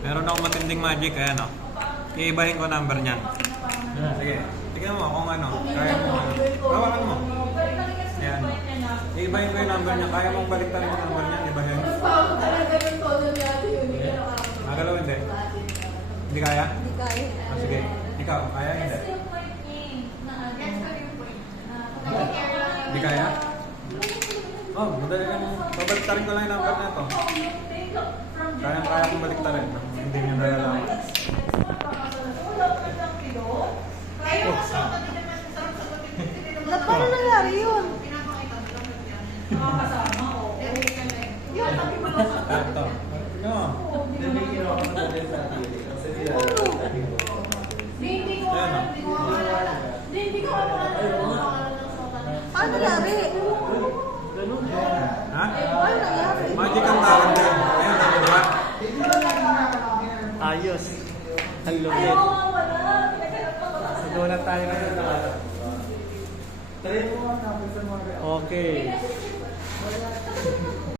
Meron akong matinding magic, ayan o. Iibahin ko number niyan. Sige, tignan mo kung ano. Kaya mo ano. Hawakan mo. Ayan. Iibahin ko yung number niya. Kaya mong baliktarin yung number niya. Ibahin. Magalaw hindi. Hindi kaya? Hindi kaya. Sige. Ikaw, kaya hindi? Hindi kaya? Oh, madali lang. Babaliktarin ko lang yung number na ito. Kaya kong baliktarin. Hindi niya nalalaman. Paano nangyari yun? Ito. No. Paano nangyari? Ha? Paano nangyari? Magic ang tawag dyan. Ayan, di ba? Ayos. Ang lupit. Sinulat tayo ngayon. Okay.